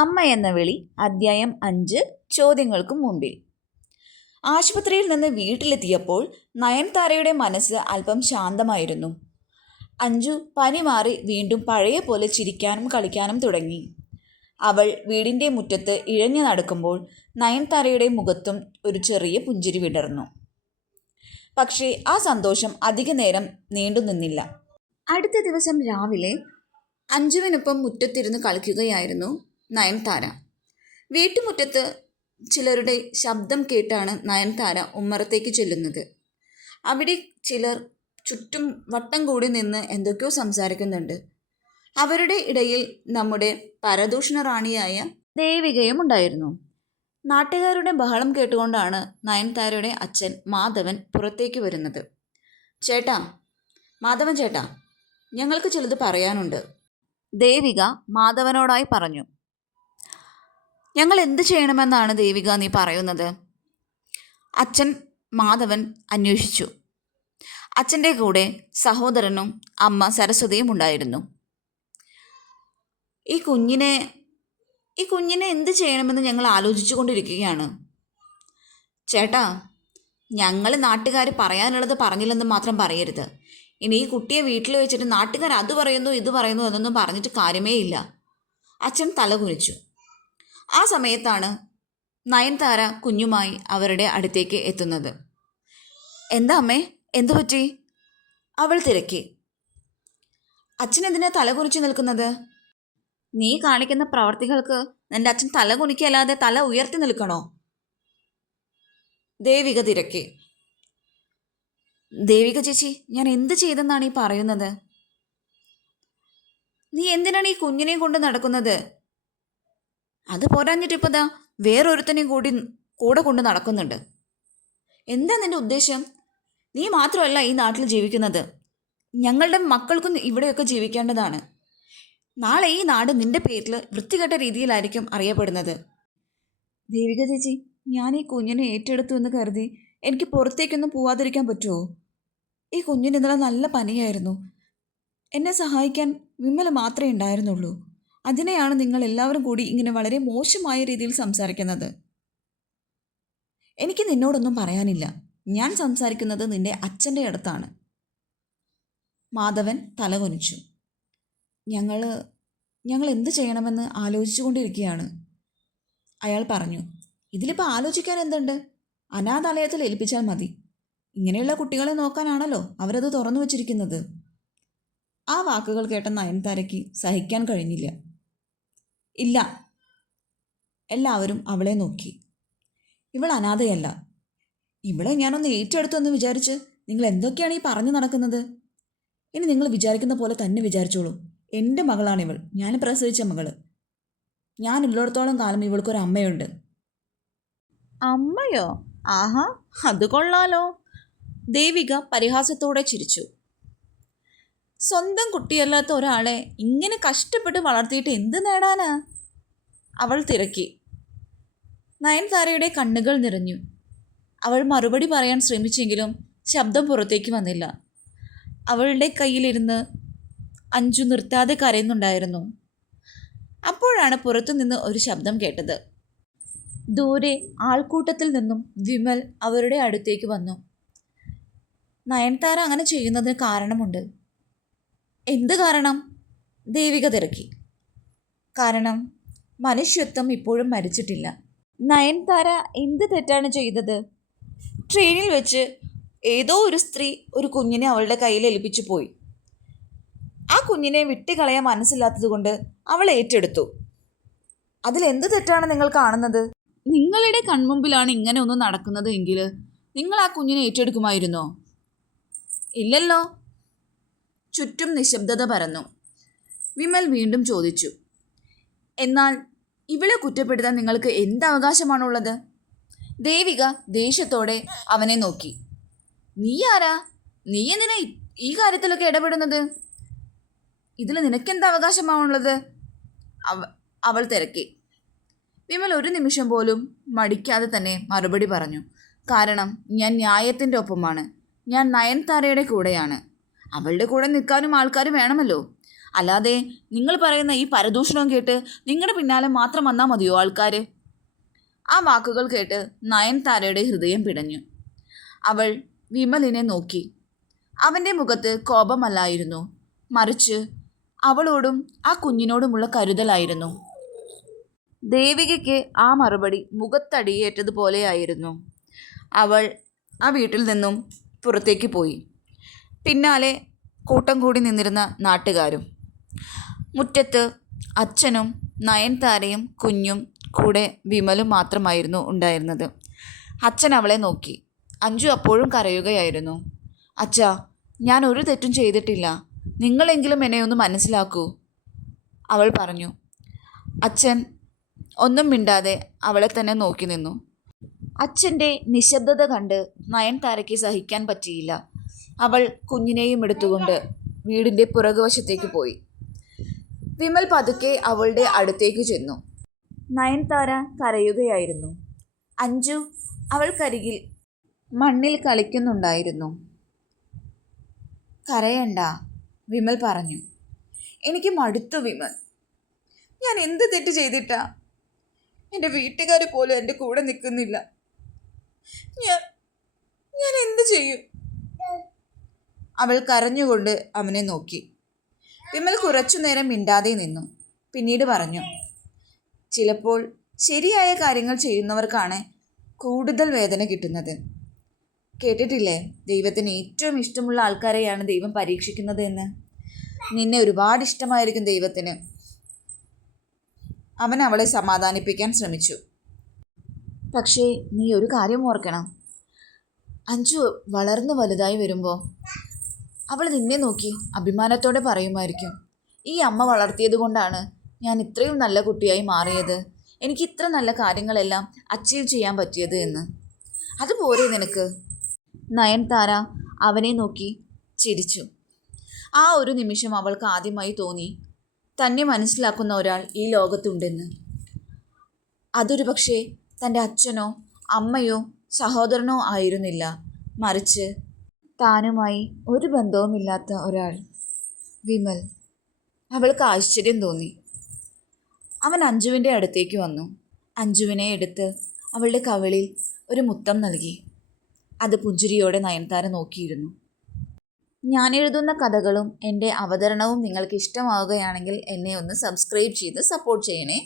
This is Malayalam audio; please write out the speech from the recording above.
അമ്മ എന്ന വിളി അദ്ധ്യായം 5 ചോദ്യങ്ങൾക്ക് മുമ്പിൽ. ആശുപത്രിയിൽ നിന്ന് വീട്ടിലെത്തിയപ്പോൾ നയൻതാരയുടെ മനസ്സ് അല്പം ശാന്തമായിരുന്നു. അഞ്ജു പനി മാറി വീണ്ടും പഴയ പോലെ ചിരിക്കാനും കളിക്കാനും തുടങ്ങി. അവൾ വീടിൻ്റെ മുറ്റത്ത് ഇഴഞ്ഞു നടക്കുമ്പോൾ നയൻതാരയുടെ മുഖത്തും ഒരു ചെറിയ പുഞ്ചിരി വിടർന്നു. പക്ഷേ ആ സന്തോഷം അധിക നേരം നീണ്ടു നിന്നില്ല. അടുത്ത ദിവസം രാവിലെ അഞ്ജുവിനൊപ്പം മുറ്റത്തിരുന്ന് കളിക്കുകയായിരുന്നു നയൻതാര. വീട്ടുമുറ്റത്ത് ചിലരുടെ ശബ്ദം കേട്ടാണ് നയൻതാര ഉമ്മറത്തേക്ക് ചെല്ലുന്നത്. അവിടെ ചിലർ ചുറ്റും വട്ടം കൂടി നിന്ന് എന്തൊക്കെയോ സംസാരിക്കുന്നുണ്ട്. അവരുടെ ഇടയിൽ നമ്മുടെ പരദൂഷണ റാണിയായ ദേവികയും ഉണ്ടായിരുന്നു. നാട്ടുകാരുടെ ബഹളം കേട്ടുകൊണ്ടാണ് നയൻതാരയുടെ അച്ഛൻ മാധവൻ പുറത്തേക്ക് വരുന്നത്. ചേട്ടാ, മാധവൻ ചേട്ടാ, ഞങ്ങൾക്ക് ചിലത് പറയാനുണ്ട്, ദേവിക മാധവനോടായി പറഞ്ഞു. ഞങ്ങൾ എന്ത് ചെയ്യണമെന്നാണ് ദേവിക നീ പറയുന്നത്? അച്ഛൻ മാധവൻ അന്വേഷിച്ചു. അച്ഛൻ്റെ കൂടെ സഹോദരനും അമ്മ സരസ്വതിയും ഉണ്ടായിരുന്നു. ഈ കുഞ്ഞിനെ എന്ത് ചെയ്യണമെന്ന് ഞങ്ങൾ ആലോചിച്ചു കൊണ്ടിരിക്കുകയാണ്. ചേട്ടാ, ഞങ്ങൾ നാട്ടുകാർ പറയാനുള്ളത് പറഞ്ഞില്ലെന്ന് മാത്രം പറയരുത്. ഇനി ഈ കുട്ടിയെ വീട്ടിൽ വെച്ചിട്ട് നാട്ടുകാർ അത് പറയുന്നു ഇത് പറയുന്നു എന്നൊന്നും പറഞ്ഞിട്ട് കാര്യമേ ഇല്ല. അച്ഛൻ തലകുനിച്ചു. ആ സമയത്താണ് നയൻതാര കുഞ്ഞുമായി അവരുടെ അടുത്തേക്ക് എത്തുന്നത്. എന്താ അമ്മേ, എന്തു പറ്റി? അവൾ തിരക്കി. അച്ഛൻ എന്തിനാ തലകുനിച്ചു നിൽക്കുന്നത്? നീ കാണിക്കുന്ന പ്രവർത്തികൾക്ക് നിന്റെ അച്ഛൻ തല കുനിക്കല്ലാതെ തല ഉയർത്തി നിൽക്കണോ? ദേവിക തിരക്കി. ദേവിക ചേച്ചി, ഞാൻ എന്ത് ചെയ്തെന്നാണ് ഈ പറയുന്നത്? നീ എന്തിനാണ് ഈ കുഞ്ഞിനെയും കൊണ്ട് നടക്കുന്നത്? അത് പോരാഞ്ഞിട്ട് ഇപ്പോൾ ദാ വേറൊരുത്തനെയും കൂടെ കൊണ്ട് നടക്കുന്നുണ്ട്. എന്താ നിന്റെ ഉദ്ദേശം? നീ മാത്രമല്ല ഈ നാട്ടിൽ ജീവിക്കുന്നത്, ഞങ്ങളുടെ മക്കൾക്കും ഇവിടെയൊക്കെ ജീവിക്കേണ്ടതാണ്. നാളെ ഈ നാട് നിന്റെ പേരിൽ വൃത്തികെട്ട രീതിയിലായിരിക്കും അറിയപ്പെടുന്നത്. ദേവിക ചേച്ചി, ഞാൻ ഈ കുഞ്ഞിനെ ഏറ്റെടുത്തു എന്ന് കരുതി എനിക്ക് പുറത്തേക്കൊന്നും പോവാതിരിക്കാൻ പറ്റുമോ? ഈ കുഞ്ഞിന് ഇന്നലെ നല്ല പനിയായിരുന്നു. എന്നെ സഹായിക്കാൻ വിമല മാത്രമേ ഉണ്ടായിരുന്നുള്ളൂ. അതിനെയാണ് നിങ്ങൾ എല്ലാവരും കൂടി ഇങ്ങനെ വളരെ മോശമായ രീതിയിൽ സംസാരിക്കുന്നത്. എനിക്ക് നിന്നോടൊന്നും പറയാനില്ല. ഞാൻ സംസാരിക്കുന്നത് നിന്റെ അച്ഛൻ്റെ അടുത്താണ്. മാധവൻ തലകുനിച്ചു. ഞങ്ങൾ എന്ത് ചെയ്യണമെന്ന് ആലോചിച്ചു കൊണ്ടിരിക്കുകയാണ്, അയാൾ പറഞ്ഞു. ഇതിലിപ്പോൾ ആലോചിക്കാൻ എന്തുണ്ട്? അനാഥാലയത്തിൽ ഏൽപ്പിച്ചാൽ മതി. ഇങ്ങനെയുള്ള കുട്ടികളെ നോക്കാനാണല്ലോ അവരത് തുറന്നു വച്ചിരിക്കുന്നത്. ആ വാക്കുകൾ കേട്ട നയൻതാരയ്ക്ക് സഹിക്കാൻ കഴിഞ്ഞില്ല. ഇല്ല, എല്ലാവരും അവളെ നോക്കി. ഇവൾ അനാഥയല്ല. ഇവളെ ഞാനൊന്ന് ഏറ്റെടുത്തു എന്ന് വിചാരിച്ച് നിങ്ങൾ എന്തൊക്കെയാണ് ഈ പറഞ്ഞു നടക്കുന്നത്? ഇനി നിങ്ങൾ വിചാരിക്കുന്ന പോലെ തന്നെ വിചാരിച്ചോളൂ. എൻ്റെ മകളാണിവൾ, ഞാൻ പ്രസവിച്ച മകള്. ഞാനുള്ളിടത്തോളം കാലം ഇവൾക്കൊരു അമ്മയുണ്ട്. അമ്മയോ? ആഹാ, അത് കൊള്ളാലോ. ദേവിക പരിഹാസത്തോടെ ചിരിച്ചു. സ്വന്തം കുട്ടിയല്ലാത്ത ഒരാളെ ഇങ്ങനെ കഷ്ടപ്പെട്ട് വളർത്തിയിട്ട് എന്ത് നേടാനാ? അവൾ തിരക്കി. നയൻതാരയുടെ കണ്ണുകൾ നിറഞ്ഞു. അവൾ മറുപടി പറയാൻ ശ്രമിച്ചെങ്കിലും ശബ്ദം പുറത്തേക്ക് വന്നില്ല. അവളുടെ കയ്യിലിരുന്ന് അഞ്ജു നിർത്താതെ കരയുന്നുണ്ടായിരുന്നു. അപ്പോഴാണ് പുറത്തുനിന്ന് ഒരു ശബ്ദം കേട്ടത്. ദൂരെ ആൾക്കൂട്ടത്തിൽ നിന്നും വിമൽ അവരുടെ അടുത്തേക്ക് വന്നു. നയൻതാര അങ്ങനെ ചെയ്യുന്നതിന് കാരണമുണ്ട്. എന്ത് കാരണം? ദേവിക തിരക്കി. കാരണം മനുഷ്യത്വം ഇപ്പോഴും മരിച്ചിട്ടില്ല. നയൻതാര എന്ത് തെറ്റാണ് ചെയ്തത്? ട്രെയിനിൽ വെച്ച് ഏതോ ഒരു സ്ത്രീ ഒരു കുഞ്ഞിനെ അവളുടെ കയ്യിൽ ഏൽപ്പിച്ചു പോയി. ആ കുഞ്ഞിനെ വിട്ടുകളയാൻ മനസ്സില്ലാത്തത് കൊണ്ട് അവൾ ഏറ്റെടുത്തു. അതിലെന്ത് തെറ്റാണ് നിങ്ങൾ കാണുന്നത്? നിങ്ങളുടെ കൺമുമ്പിലാണ് ഇങ്ങനെ ഒന്നും നടക്കുന്നത് എങ്കിൽ നിങ്ങൾ ആ കുഞ്ഞിനെ ഏറ്റെടുക്കുമായിരുന്നോ? ഇല്ലല്ലോ. ചുറ്റും നിശബ്ദത പരന്നു. വിമൽ വീണ്ടും ചോദിച്ചു. എന്നാൽ ഇവളെ കുറ്റപ്പെടുത്താൻ നിങ്ങൾക്ക് എന്ത് അവകാശമാണുള്ളത്? ദേവിക ദേഷ്യത്തോടെ അവനെ നോക്കി. നീ ആരാ? നീ എന്തിനാ ഈ കാര്യത്തിലൊക്കെ ഇടപെടുന്നത്? ഇതിൽ നിനക്കെന്ത് അവകാശമാണുള്ളത്? അവൾ തിരക്കി. വിമൽ ഒരു നിമിഷം പോലും മടിക്കാതെ തന്നെ മറുപടി പറഞ്ഞു. കാരണം ഞാൻ ന്യായത്തിൻ്റെ ഒപ്പമാണ്. ഞാൻ നയൻതാരയുടെ കൂടെയാണ്. അവളുടെ കൂടെ നിൽക്കാനും ആൾക്കാർ വേണമല്ലോ. അല്ലാതെ നിങ്ങൾ പറയുന്ന ഈ പരദൂഷണം കേട്ട് നിങ്ങളുടെ പിന്നാലെ മാത്രം വന്നാൽ മതിയോ ആൾക്കാർ? ആ വാക്കുകൾ കേട്ട് നയൻതാരയുടെ ഹൃദയം പിടഞ്ഞു. അവൾ വിമലിനെ നോക്കി. അവൻ്റെ മുഖത്ത് കോപമല്ലായിരുന്നു, മറിച്ച് അവളോടും ആ കുഞ്ഞിനോടുമുള്ള കരുതലായിരുന്നു. ദേവികയ്ക്ക് ആ മറുപടി മുഖത്തടിയേറ്റതുപോലെയായിരുന്നു. അവൾ ആ വീട്ടിൽ നിന്നും പുറത്തേക്ക് പോയി. പിന്നാലെ കൂട്ടം കൂടി നിന്നിരുന്ന നാട്ടുകാരും. മുറ്റത്ത് അച്ഛനും നയൻതാരയും കുഞ്ഞും കൂടെ വിമലും മാത്രമായിരുന്നു ഉണ്ടായിരുന്നത്. അച്ഛൻ അവളെ നോക്കി. അഞ്ജു അപ്പോഴും കരയുകയായിരുന്നു. അച്ഛാ, ഞാൻ ഒരു തെറ്റും ചെയ്തിട്ടില്ല, നിങ്ങളെങ്കിലും എന്നെ ഒന്ന് മനസ്സിലാക്കൂ, അവൾ പറഞ്ഞു. അച്ഛൻ ഒന്നും മിണ്ടാതെ അവളെ തന്നെ നോക്കി നിന്നു. അച്ഛൻ്റെ നിശബ്ദത കണ്ട് നയൻതാരയ്ക്ക് സഹിക്കാൻ പറ്റിയില്ല. അവൾ കുഞ്ഞിനെയും എടുത്തുകൊണ്ട് വീടിൻ്റെ പുറകുവശത്തേക്ക് പോയി. വിമൽ പതുക്കെ അവളുടെ അടുത്തേക്ക് ചെന്നു. നയൻതാര കരയുകയായിരുന്നു. അഞ്ജു അവൾക്കരികിൽ മണ്ണിൽ കളിക്കുന്നുണ്ടായിരുന്നു. കരയണ്ട, വിമൽ പറഞ്ഞു. എനിക്ക് മടുത്തു വിമൽ. ഞാൻ എന്ത് തെറ്റ് ചെയ്തിട്ടാ? എൻ്റെ വീട്ടുകാർ പോലും എൻ്റെ കൂടെ നിൽക്കുന്നില്ല. ഞാൻ എന്ത് ചെയ്യും? അവൾ കരഞ്ഞുകൊണ്ട് അവനെ നോക്കി. വിമൽ കുറച്ചു നേരം മിണ്ടാതെ നിന്നു. പിന്നീട് പറഞ്ഞു, ചിലപ്പോൾ ശരിയായ കാര്യങ്ങൾ ചെയ്യുന്നവർക്കാണ് കൂടുതൽ വേദന കിട്ടുന്നത്. കേട്ടിട്ടില്ലേ, ദൈവത്തിന് ഏറ്റവും ഇഷ്ടമുള്ള ആൾക്കാരെയാണ് ദൈവം പരീക്ഷിക്കുന്നത് എന്ന്? നിന്നെ ഒരുപാട് ഇഷ്ടമായിരിക്കും ദൈവത്തിന്. അവൻ അവളെ സമാധാനിപ്പിക്കാൻ ശ്രമിച്ചു. പക്ഷേ നീ ഒരു കാര്യം ഓർക്കണം, അഞ്ജു വളർന്നു വലുതായി വരുമ്പോൾ അവൾ നിന്നെ നോക്കി അഭിമാനത്തോടെ പറയുമായിരിക്കും, ഈ അമ്മ വളർത്തിയത് കൊണ്ടാണ് ഞാൻ ഇത്രയും നല്ല കുട്ടിയായി മാറിയത്, എനിക്ക് ഇത്ര നല്ല കാര്യങ്ങളെല്ലാം അച്ചീവ് ചെയ്യാൻ പറ്റിയത് എന്ന്. അതുപോലെ നിനക്ക്. നയൻതാര അവനെ നോക്കി ചിരിച്ചു. ആ ഒരു നിമിഷം അവൾക്ക് ആദ്യമായി തോന്നി, തന്നെ മനസ്സിലാക്കുന്ന ഒരാൾ ഈ ലോകത്തുണ്ടെന്ന്. അതൊരു പക്ഷേ തൻ്റെ അച്ഛനോ അമ്മയോ സഹോദരനോ ആയിരുന്നില്ല, മറിച്ച് താനുമായി ഒരു ബന്ധവുമില്ലാത്ത ഒരാൾ. വിമൽ. അവൾക്ക് ആശ്ചര്യം തോന്നി. അവൻ അഞ്ജുവിൻ്റെ അടുത്തേക്ക് വന്നു. അഞ്ജുവിനെ എടുത്ത് അവളുടെ കവിളിൽ ഒരു മുത്തം നൽകി. അത് പുഞ്ചിരിയോടെ നയൻതാര നോക്കിയിരുന്നു. ഞാൻ എഴുതുന്ന കഥകളും എൻ്റെ അവതരണവും നിങ്ങൾക്ക് ഇഷ്ടമാവുകയാണെങ്കിൽ എന്നെ ഒന്ന് സബ്സ്ക്രൈബ് ചെയ്ത് സപ്പോർട്ട് ചെയ്യണേ.